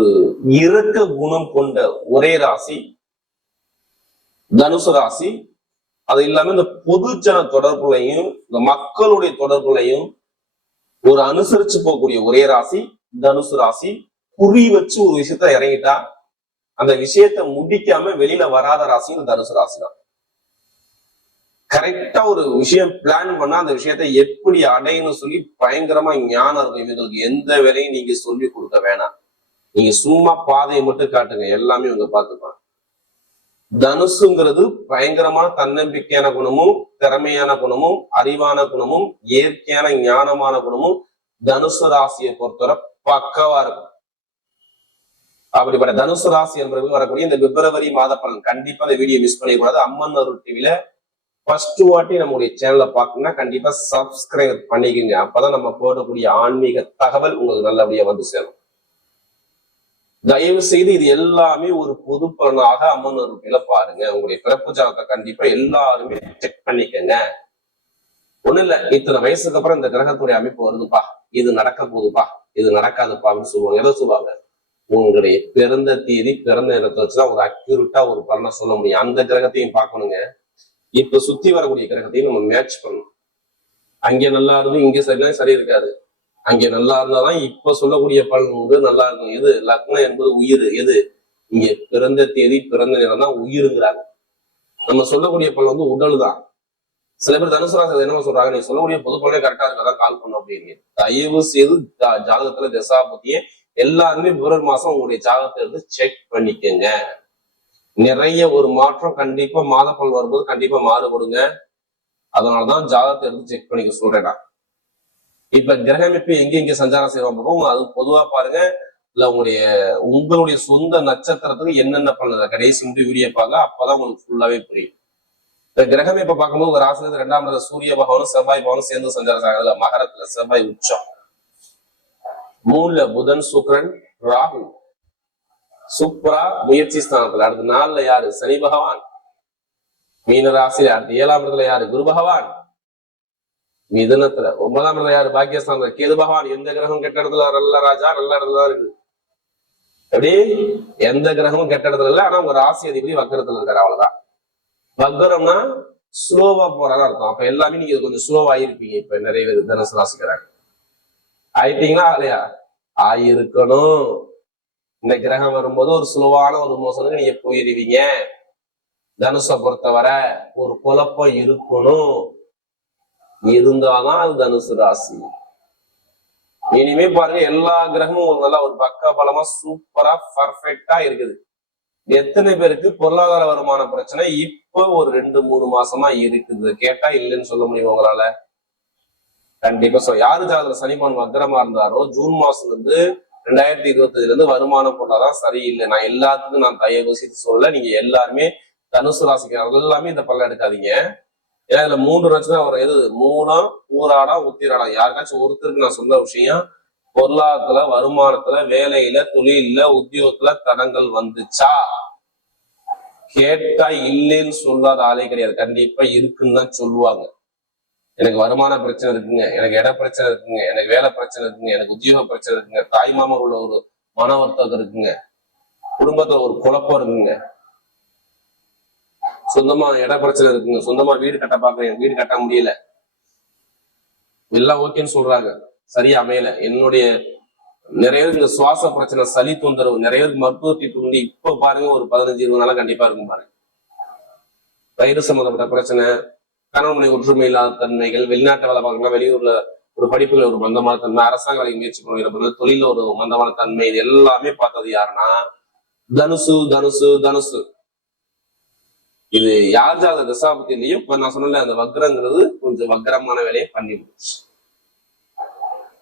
ஒரு இரக்க குணம் கொண்ட ஒரே ராசி தனுசு ராசி. அது இல்லாம இந்த பொதுஜன தொடர்புலையும் இந்த மக்களுடைய தொடர்புலையும் ஒரு அனுசரிச்சு போகக்கூடிய ஒரே ராசி தனுசு ராசி. குறி வச்சு ஒரு விஷயத்த இறங்கிட்டா அந்த விஷயத்த முடிக்காம வெளியில வராத ராசி இந்த தனுசு ராசி தான். கரெக்டா ஒரு விஷயம் பிளான் பண்ணா அந்த விஷயத்த எப்படி அடையணும் சொல்லி பயங்கரமா ஞானம் இருக்கும். இவங்களுக்கு எந்த வேலையும் நீங்க சொல்லி கொடுக்க வேணாம், நீங்க சும்மா பாதையை மட்டும் காட்டுங்க, எல்லாமே இவங்க பார்த்துப்பாங்க. தனுசுங்கிறது பயங்கரமான தன்னம்பிக்கையான குணமும் திறமையான குணமும் அறிவான குணமும் இயற்கையான ஞானமான குணமும் தனுசு ராசியை பொறுத்தவரை பக்கவா இருக்கும். அப்படிப்பட்ட தனுசு ராசி என்பவர்கள் வரக்கூடிய இந்த பிப்ரவரி மாத பலன் கண்டிப்பா இந்த வீடியோ மிஸ் பண்ணிடக்கூடாது. அம்மன் அருள் டிவில ஃபர்ஸ்ட் வாட்டி நம்முடைய சேனலை பார்க்கணும்னா கண்டிப்பா சப்ஸ்கிரைப் பண்ணிக்கோங்க. அப்பதான் நம்ம போடக்கூடிய ஆன்மீக தகவல் உங்களுக்கு நல்லபடியா வந்து சேரும். தயவு செய்து இது எல்லாமே ஒரு பொது பலனாக அம்மன் அருள் பாருங்க. உங்களுடைய பிறப்பு ஜாதகத்தை கண்டிப்பா எல்லாருமே செக் பண்ணிக்கங்க. ஒண்ணு இல்ல, இத்தனை வயசுக்கு அப்புறம் இந்த கிரகத்துடைய அமைப்பு வருதுப்பா, இது நடக்க போகுதுப்பா, இது நடக்காதுப்பா அப்படின்னு சொல்லுவாங்க. எதை சொல்லுவாங்க? உங்களுடைய பிறந்த தேதி பிறந்த நேரத்தை வச்சுதான் ஒரு அக்யூரேட்டா ஒரு பலனை சொல்ல முடியும். அந்த கிரகத்தையும் பார்க்கணுங்க. இப்ப சுத்தி வரக்கூடிய கிரகத்தையும் நம்ம மேட்ச் பண்ணணும். அங்கே நல்லா இருந்து இங்கே சரி இருக்காது. அங்கே நல்லா இருந்தாதான் இப்ப சொல்லக்கூடிய பலன் வந்து நல்லா இருக்கும். எது லக்னம் என்பது உயிர், எது இங்க பிறந்த தேதி பிறந்த நேரம் தான் உயிருங்கிறாங்க. நம்ம சொல்லக்கூடிய பலன் வந்து உடல் தான். சில பேர் தனுசு ராசி என்ன சொல்றாங்க, நீ சொல்லக்கூடிய பொது பலனே கரெக்டா இருக்காதான் கால் பண்ணும் அப்படின்னு. தயவு செய்து ஜாதகத்துல தசா பத்தியே எல்லாருமே பிப்ரவரி மாசம் உங்களுடைய ஜாதகத்தை எடுத்து செக் பண்ணிக்கங்க. நிறைய ஒரு மாற்றம் கண்டிப்பா மாத பலன் வரும்போது கண்டிப்பா மாறுபடுங்க. அதனாலதான் ஜாதகத்தை எடுத்து செக் பண்ணிக்க சொல்றேன். இப்ப கிரகமைப்பு எங்க சஞ்சாரம் செய்வாங்க அது பொதுவா பாருங்க. இல்ல உங்களுடைய சொந்த நட்சத்திரத்துக்கு என்னென்ன பலன் கடைசி மட்டும் வீடியோ பாருங்க, அப்பதான் உங்களுக்கு ஃபுல்லாவே புரியும். இந்த கிரகமைப்பை பார்க்கும்போது ஒரு ராசியில 2ஆம் இடத்துல சூரிய பகவானும் செவ்வாய் பகவானும் சேர்ந்து சஞ்சாரம் செய்யறதுல மகரத்துல செவ்வாய் உச்சம், 3ல புதன் சுக்கிரன் ராகு, சூப்பரா முயற்சி ஸ்தானத்துல. அடுத்த 4ல யாரு? சனி பகவான். மீன ராசியில அடுத்த 7ஆம் இடத்துல யாரு? குரு பகவான். மிதுனத்துல 9ஆம் இடத்துல யாரு? பாக்கியஸ்தானத்துல கேது பகவான். எந்த கிரகம் கெட்ட இடத்துல? நல்ல ராஜா நல்ல இடத்துலதான் இருக்கு. எப்படி எந்த கிரகமும் கெட்ட இடத்துல இல்ல, ஆனா உங்க ராசி அதிபதி வக்கரத்துல இருக்காரு, அவ்வளவுதான். வக்கரம்னா ஸ்லோவா போறான்னு அர்த்தம். அப்ப எல்லாமே நீங்க கொஞ்சம் ஸ்லோவா ஆயிருப்பீங்க. இப்ப நிறைய பேர் தனுசு ராசிக்கிறாங்க. ஆயிட்டீங்களா? இல்லையா? ஆயிருக்கணும். இந்த கிரகம் வரும்போது ஒரு ஸ்லோவான ஒரு மோசனுக்கு நீங்க போயிருவீங்க. தனுஷை பொறுத்தவரை ஒரு குழப்பம் இருக்கணும், இருந்தாதான் அது தனுசு ராசி. இனிமே பாருங்க, எல்லா கிரகமும் ஒரு நல்ல ஒரு பக்க பலமா சூப்பரா பர்ஃபெக்டா இருக்குது. எத்தனை பேருக்கு பொருளாதார வருமான பிரச்சனை இப்ப ஒரு 2-3 மாசமா இருக்குது? கேட்டா இல்லைன்னு சொல்ல முடியும் உங்களால? கண்டிப்பா யாரு ஜாதகத்துல சனிபான் வக்கரமா இருந்தாரோ ஜூன் மாசத்துல இருந்து 2025 இருந்து வருமானம் போட்டாதான் சரியில்லை. நான் எல்லாத்துக்கும் நான் தயவு செய்து சொல்ல, நீங்க எல்லாருமே தனுசு ராசிக்காரர்கள் எல்லாமே இந்த பலன் எடுக்காதீங்க. ஏன்னா இதுல 3 நட்சத்திரம் வரும். எது? மூலம், பூராடா, உத்திராடம். யாருக்காச்சும் ஒருத்தருக்கு நான் சொன்ன விஷயம், பொருளாதாரத்துல வருமானத்துல வேலையில தொழில உத்தியோகத்துல தடங்கள் வந்துச்சா? கேட்டா இல்லைன்னு சொல்லாத ஆளே கிடையாது. கண்டிப்பா இருக்குன்னு தான் சொல்லுவாங்க. எனக்கு வருமான பிரச்சனை இருக்குங்க, எனக்கு இட பிரச்சனை இருக்குங்க, எனக்கு வேலை பிரச்சனை இருக்குங்க, எனக்கு உத்தியோக பிரச்சனை இருக்குங்க, தாய் மாமக்குள்ள ஒரு மன வருத்தம் இருக்குங்க, குடும்பத்துல ஒரு குழப்பம் இருக்குங்க, சொந்தமா இட பிரச்சனை இருக்குங்க, சொந்தமா வீடு கட்ட பாக்குறேன், வீடு கட்ட முடியல, எல்லாம் ஓகேன்னு சொல்றாங்க, சரியா அமையல. என்னுடைய நிறைய பேருக்கு இந்த சுவாச பிரச்சனை, சளி தொந்தரவு, நிறைய பேருக்கு மருத்துவத்தை தூண்டி இப்ப பாருங்க ஒரு 15-20 நாளா கண்டிப்பா இருக்கும் பாருங்க. வயிறு சம்பந்தப்பட்ட பிரச்சனை, கணவனை ஒற்றுமை இல்லாத தன்மைகள், வெளிநாட்டு வேலை பார்க்கலாம், வெளியூர்ல ஒரு படிப்புல ஒரு மந்தமான தன்மை, அரசாங்க வேலைக்கு முயற்சி பண்ணுற தொழில ஒரு மந்தமான தன்மை, இது எல்லாமே பார்த்தது யாருன்னா தனுசு தனுசு தனுசு. இது யார் ஜாத தசாபத்திலையோ இப்ப நான் சொன்னல அந்த வக்ரங்கிறது கொஞ்சம் வக்ரமான வேலையை பண்ணி முடிச்சு.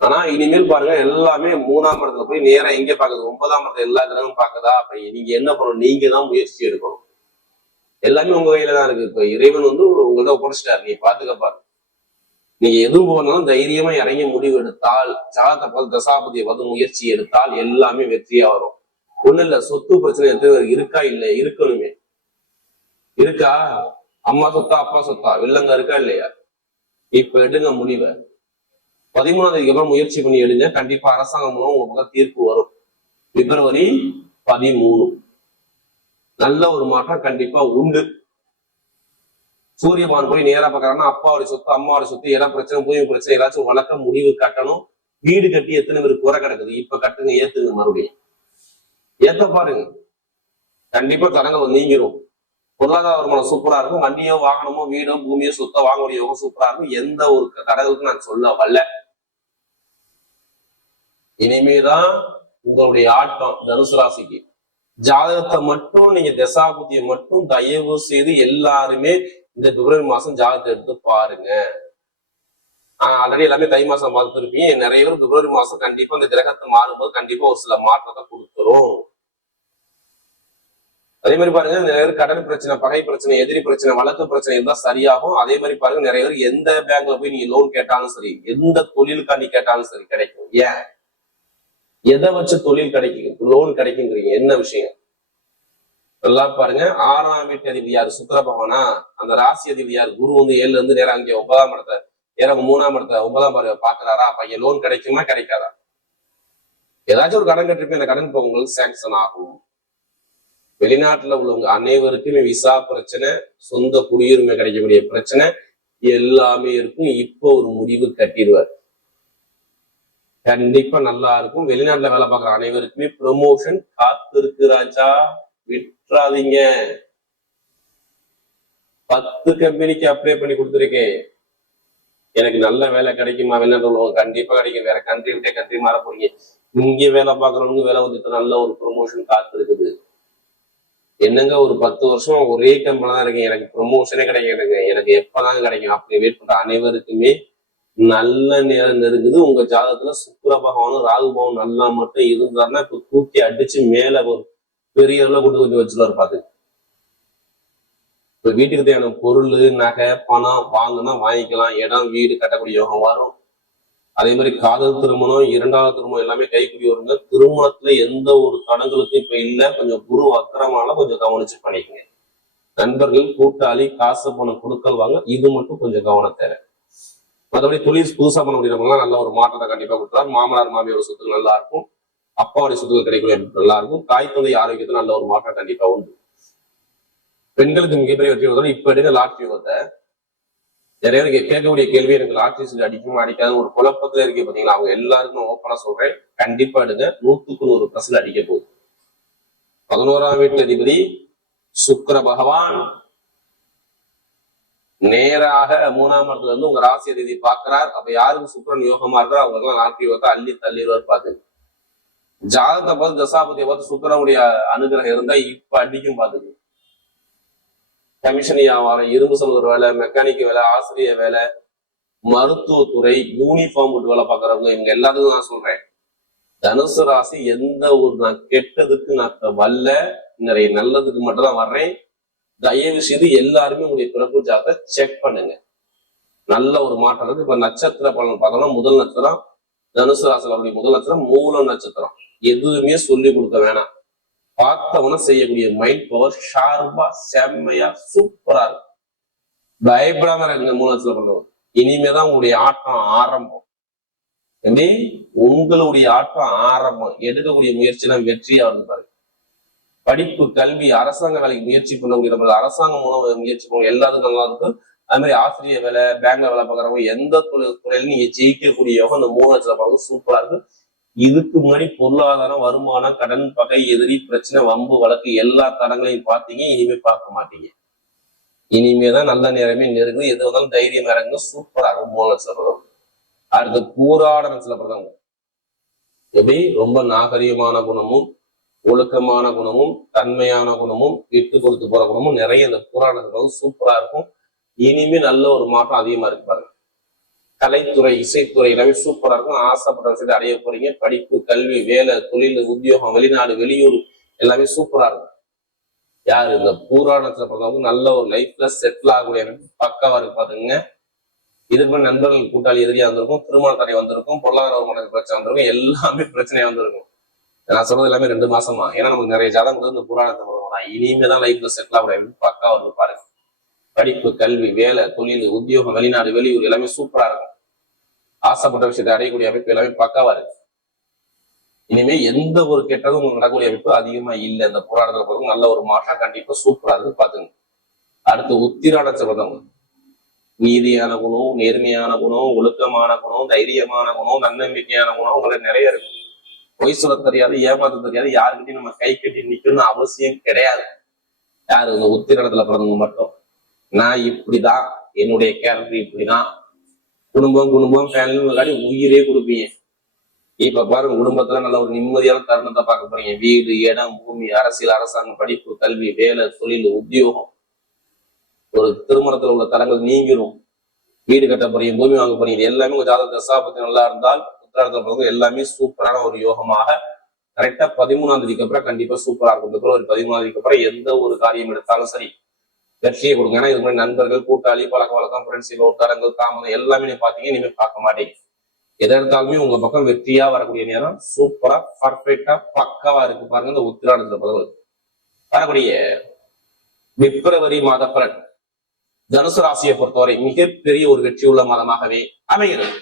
ஆனா இனிமேல் பாருங்க எல்லாமே 3ஆம் இடத்துல போய் நேரம் எங்க பாக்குது? 9ஆம் இடத்துல எல்லா கிரகமும் பாக்குதா? அப்ப நீங்க என்ன பண்ணணும்? நீங்க தான் முயற்சி எடுக்கணும். எல்லாமே உங்க கையில தான் இருக்கு. இப்ப இறைவன் வந்து உங்கள்ட்ட ஒப்படைச்சிட்டாரு, நீ பாத்துக்கப்பாரு. நீங்க எதுவும் போனாலும் தைரியமா இறங்கி முடிவு எடுத்தால், ஜாதகத்தை பார்த்து தசாபதியை பார்த்து முயற்சி எடுத்தால் எல்லாமே வெற்றியா வரும். ஒண்ணு இல்ல, சொத்து பிரச்சனை எத்தனை இருக்கா? இல்ல, இருக்கணுமே. இருக்கா? அம்மா சொத்தா அப்பா சொத்தா வில்லங்க இருக்கா இல்லையா? இப்ப எடுங்க முடிவை. 13ஆம் தேதிக்கு அப்புறம் முயற்சி பண்ணி எடுங்க. கண்டிப்பா அரசாங்கம் மூலம் உங்க பக்கம் தீர்ப்பு வரும். பிப்ரவரி 13 நல்ல ஒரு மாற்றம் கண்டிப்பா உண்டு. சூரியபான் போய் நேரா பாக்குறாங்கன்னா அப்பாவுடைய சொத்து, அம்மாவுடைய சொத்து, இட பிரச்சனை, பூமி பிரச்சனை ஏதாச்சும் வழக்க முடிவு கட்டணும். வீடு கட்டி எத்தனை பேருக்கு குறை கிடக்குது, இப்ப கட்டுங்க, ஏத்துங்க, மறுபடியும் ஏத்த பாருங்க, கண்டிப்பா தடங்கள் நீங்கிரும். பொருளாதார வருமானம் சூப்பரா இருக்கும். வண்டியோ வாகனமோ வீடோ பூமியோ சொத்தோ வாங்கக்கூடிய யோகம் சூப்பரா இருக்கும். எந்த ஒரு தடங்களுக்கும் நான் சொல்ல வரல. இனிமேதான் உங்களுடைய ஆட்டம். தனுசு ராசிக்கு ஜாதகத்தை மட்டும் நீங்க தசாபுத்தியை மட்டும் தயவு செய்து எல்லாருமே இந்த பிப்ரவரி மாசம் ஜாதகத்தை எடுத்து பாருங்க. ஆல்ரெடி எல்லாமே தை மாசம் பார்த்துருப்பீங்க. நிறைய பேர் பிப்ரவரி மாசம் கண்டிப்பா இந்த கிரகத்தை மாறும்போது கண்டிப்பா ஒரு சில மாற்றத்தை கொடுத்துரும். அதே மாதிரி பாருங்க, நிறைய பேர் கடன் பிரச்சனை, பகை பிரச்சனை, எதிரி பிரச்சனை, வழக்கு பிரச்சனை இருந்தால் சரியாகும். அதே மாதிரி பாருங்க, நிறைய பேர் எந்த பேங்க்ல போய் நீங்க லோன் கேட்டாலும் சரி, எந்த தொழிலுக்காண்டி கேட்டாலும் சரி கிடைக்கும். ஏன், எதை வச்சு தொழில் கிடைக்கும், லோன் கிடைக்குங்கிறீங்க, என்ன விஷயம்? நல்லா பாருங்க, 6ஆம் வீட்டு அதிபதி யாரு, சுக்கிர பகவானா. அந்த ராசி அதிபதி யாரு, குரு வந்து 7ல இருந்து நேரம் அங்கே 9ஆம் இடத்த, நேரம் 3ஆம் இடத்த 9ஆம் பாக்குறாரா? அப்ப லோன் கிடைக்குமா கிடைக்காதா? ஏதாச்சும் ஒரு கடன் கட்டிருப்பேன், அந்த கடன் இப்போ உங்களுக்கு சேங்ஷன் ஆகும். வெளிநாட்டுல உள்ளவங்க அனைவருக்குமே விசா பிரச்சனை, சொந்த குடியுரிமை கிடைக்கக்கூடிய பிரச்சனை எல்லாமே இருக்கும். இப்போ ஒரு முடிவு கட்டிடுவார், கண்டிப்பா நல்லா இருக்கும். வெளிநாட்டுல வேலை பார்க்குற அனைவருக்குமே ப்ரமோஷன் காத்து இருக்கு ராஜா, விட்டுறாதீங்க. 10 கம்பெனிக்கு அப்ளை பண்ணி கொடுத்துருக்கேன். எனக்கு நல்ல வேலை கிடைக்குமா? வெளிநாட்டுல உள்ளவங்க கண்டிப்பா கிடைக்கும். வேற கண்ட்ரி விட்டே கண்ட்ரி மாற போறீங்க. இங்கே வேலை பார்க்குறவங்க வேலை வந்துட்டு நல்ல ஒரு ப்ரமோஷன் காத்து இருக்குது. என்னங்க ஒரு 10 வருஷம் ஒரே கம்பெனி தான் இருக்கேன், எனக்கு ப்ரொமோஷனே கிடைக்கும், எனக்கு எப்பதாங்க கிடைக்கும் அப்படி வெயிட் பண்ற அனைவருக்குமே நல்ல நேரம் நெருங்குது. உங்க ஜாதகத்துல சுக்கிர பகவானும் ராகு பகவான் நல்லா மட்டும் இருந்தாருன்னா இப்ப தூக்கி அடிச்சு மேல ஒரு பெரிய அளவுல கொண்டு கொஞ்சம் வச்சுருவாரு. பாத்து இப்ப வீட்டுக்கு தேவையான பொருள், நகை, பணம் வாங்கினா வாங்கிக்கலாம். இடம், வீடு கட்டக்கூடிய யோகம் வரும். அதே மாதிரி காதல் திருமணம், 2வது திருமணம் எல்லாமே கைக்குடி வருங்க. திருமணத்துல எந்த ஒரு தடங்களுக்கும் இப்ப இல்ல. கொஞ்சம் குரு வக்கரமால கொஞ்சம் கவனிச்சு பண்ணிக்கங்க. நண்பர்கள், கூட்டாளி, காசு பணம் கொடுக்கல் வாங்க, இது மட்டும் கொஞ்சம் கவனம் தேவை. மற்றபடி தொழில் புதுசா பண்ண முடியறவங்க நல்ல ஒரு மாற்றத்தை கண்டிப்பா கொடுத்தாரு. மாமனார் மாமியோட சொத்துக்கள் நல்லா இருக்கும். அப்பாவுடைய சொத்துக்கள் கிடைக்கக்கூடிய நல்லா இருக்கும். தாய் தந்தை ஆரோக்கியத்துல நல்ல ஒரு மாற்றம் கண்டிப்பா உண்டு. பெண்களுக்கு மிகப்பெரிய வெற்றி வருது. இப்ப எடுக்க லாட்ரி யோகத்தை நிறைய பேருக்கு கேட்கக்கூடிய கேள்வி, எனக்கு லாட்ரி சீட் அடிக்குமா அடிக்காத ஒரு குழப்பத்துல இருக்கு பாத்தீங்களா? அவங்க எல்லாருக்கும் ஓப்பனா சொல்றேன், கண்டிப்பா எடுங்க. 100க்கு 100% அடிக்க போகுது. 11ஆம் வீட்டு அதிபதி சுக்கிர பகவான் நேராக 3ஆம் இடத்துல இருந்து உங்க ராசி அதிபதி பாக்குறார். அப்ப யாருக்கு சுக்கிரன் யோகமா இருக்கோ அவங்க எல்லாம் லாட்ரி யோகத்தை அள்ளி தள்ளிடுவார். பாத்துங்க, ஜாதகத்தை பார்த்து தசாபதியை பார்த்து சுக்கிரனுடைய அனுகிரகம் இருந்தா இப்ப அடிக்கும். பாத்துங்க, கமிஷன் வியாபாரம், இரும்பு சமுதிர வேலை, மெக்கானிக் வேலை, ஆசிரியர் வேலை, மருத்துவத்துறை, யூனிஃபார்ம் போட்டு வேலை பார்க்கறவங்க, இவங்க எல்லாத்துக்கும் நான் சொல்றேன், தனுசு ராசி எந்த ஒரு நான் கெட்டதுக்கு நான் வரல, நிறைய நல்லதுக்கு மட்டும் தான் வர்றேன். தயவு செய்து எல்லாருமே உங்களுடைய பிறப்பு ஜாதகத்தை செக் பண்ணுங்க. நல்ல ஒரு மாற்றம் இருக்கு. இப்ப நட்சத்திர பலன் பார்த்தோம்னா முதல் நட்சத்திரம் தனுசு ராசியில் அப்படி முதல் நட்சத்திரம் மூல நட்சத்திரம். எதுவுமே சொல்லி கொடுக்க வேணாம், பார்த்தவன செய்யக்கூடிய மைண்ட் பவர் ஷார்ப்பா செம்மையா சூப்பரா இருக்கும். பயப்படாம இருக்க மூலத்துல பண்ணுவோம். இனிமேதான் உங்களுடைய ஆட்டம் ஆரம்பம். எப்படி உங்களுடைய ஆட்டம் ஆரம்பம். எடுக்கக்கூடிய முயற்சினா வெற்றியா வந்து பாருங்க. படிப்பு, கல்வி, அரசாங்க வேலைக்கு முயற்சி பண்ண, அரசாங்கம் மூலம் முயற்சி பண்ணுவோம், எல்லாத்துக்கும் நல்லா இருக்கும். அது மாதிரி ஆசிரியர் வேலை, பேங்க்ல வேலை பார்க்குறவங்க, எந்த துறையில நீங்க ஜெயிக்கக்கூடிய யோகம் அந்த 3 லட்சம் பார்க்க சூப்பரா இருக்கு. இதுக்கு முன்னாடி பொருளாதாரம், வருமானம், கடன், பகை, எதிரி, பிரச்சனை, வம்பு, வழக்கு எல்லா தடங்களையும் பார்த்தீங்க. இனிமே பார்க்க மாட்டீங்க. இனிமேதான் நல்ல நேரமே நெருங்குது. எது வந்தாலும் தைரியம் இறங்குங்க. சூப்பரா இருக்கும். 3 லட்சம். அடுத்து பூராட நட்சத்திரம் பிறந்தவங்க எப்படி ரொம்ப நாகரீகமான குணமும், ஒழுக்கமான குணமும், தன்மையான குணமும், விட்டு கொடுத்து போற குணமும் நிறைய இந்த பூராடத்துக்கு சூப்பரா இருக்கும். இனிமே நல்ல ஒரு மாற்றம் அதிகமா இருக்கு பாருங்க. கலைத்துறை, இசைத்துறை எல்லாமே சூப்பரா இருக்கும். ஆசைப்பட்ட விஷயத்தை அடைய போறீங்க. படிப்பு, கல்வி, வேலை, தொழில், உத்தியோகம், வெளிநாடு, வெளியூர் எல்லாமே சூப்பரா இருக்கும். யாரு இந்த பூராடத்துல பிறந்தவங்க நல்ல ஒரு லைஃப்ல செட்டில் ஆகக்கூடிய பக்காவா இருக்கு பாத்துங்க. இதுக்கு மேலே நண்பர்கள், கூட்டாளி, எதிரியா வந்திருக்கும், திருமண தடை வந்திருக்கும், பொருளாதார வருமானத்துக்கு பிரச்சனை வந்திருக்கும், எல்லாமே பிரச்சனையா வந்திருக்கும். நான் சொல்றது எல்லாமே 2 மாசமா. ஏன்னா நமக்கு நிறைய ஜாதகம் இந்த புராணத்தை வருவாங்க. இனிமேதான் லைஃப்ல செட்டில் ஆகக்கூடிய பக்கா வந்து பாருங்க. படிப்பு, கல்வி, வேலை, தொழில், உத்தியோகம், வெளிநாடு, வெளியூர் எல்லாமே சூப்பரா இருக்கும். ஆசைப்பட்ட விஷயத்தை அடையக்கூடிய அமைப்பு எல்லாமே பக்காவா இருக்கு. இனிமே எந்த ஒரு கெட்டதும் உங்களுக்கு நடக்கக்கூடிய அமைப்பு அதிகமா இல்லை. இந்த போராட்டத்துல பிறகு நல்ல ஒரு மாற்றம் கண்டிப்பா சூப்பரா இருக்கு பாத்துங்க. அடுத்து உத்திராட பிறந்தவங்க நீதியான குணம், நேர்மையான குணம், ஒழுக்கமான குணம், தைரியமான குணம், தன்னம்பிக்கையான குணம் உங்களை நிறைய இருக்கும். பொய் சொல்ல தெரியாது, ஏமாத்த தெரியாது, யாருக்கிட்டையும் நம்ம கை கட்டி நிக்கணும்னு அவசியம் கிடையாது. யாரு இந்த உத்திராடத்துல பிறந்தவங்க மட்டும் நான் இப்படிதான், என்னுடைய கேரக்டர் இப்படிதான், குடும்பம் ஃபேமிலி உயிரே கொடுப்பீங்க. இப்ப பாருங்க, குடும்பத்துல நல்ல ஒரு நிம்மதியான தருணத்தை பார்க்க போறீங்க. வீடு, இடம், பூமி, அரசியல், அரசாங்கம், படிப்பு, கல்வி, வேலை, தொழில், உத்தியோகம், ஒரு திருமணத்துல உள்ள தடங்கள் நீங்கிரும். வீடு கட்ட போறீங்க, பூமி வாங்க போறீங்க. இது எல்லாமே உங்க ஜாதக தசாபத்தி நல்லா இருந்தால் உத்திராடத்துல பிறகு எல்லாமே சூப்பரான ஒரு யோகமாக கரெக்டா 13ஆம் தேதிக்கு அப்புறம் கண்டிப்பா சூப்பரா இருக்கும். பிப்ரவரி 13ஆம் தேதிக்கு அப்புறம் எந்த ஒரு காரியம் எடுத்தாலும் சரி வெற்றியை கொடுங்க. ஏன்னா இது மாதிரி நண்பர்கள், கூட்டாளி, பழக்க வழக்கம், ஃப்ரெண்ட்ஷிப், தடங்கள், தாமதம் எல்லாமே நீங்க பாத்தீங்க, இனிமே பார்க்க மாட்டீங்க. எதை எடுத்தாலுமே உங்க பக்கம் வெற்றியா வரக்கூடிய நேரம் சூப்பரா பர்ஃபெக்டா பக்காவா இருக்கு பாருங்க. இந்த உத்திராடத்துல பிறகு வரக்கூடிய பிப்ரவரி மாத பலன் தனுசு ராசியை பொறுத்தவரை மிகப்பெரிய ஒரு வெற்றியுள்ள மாதமாகவே அமைகிறது.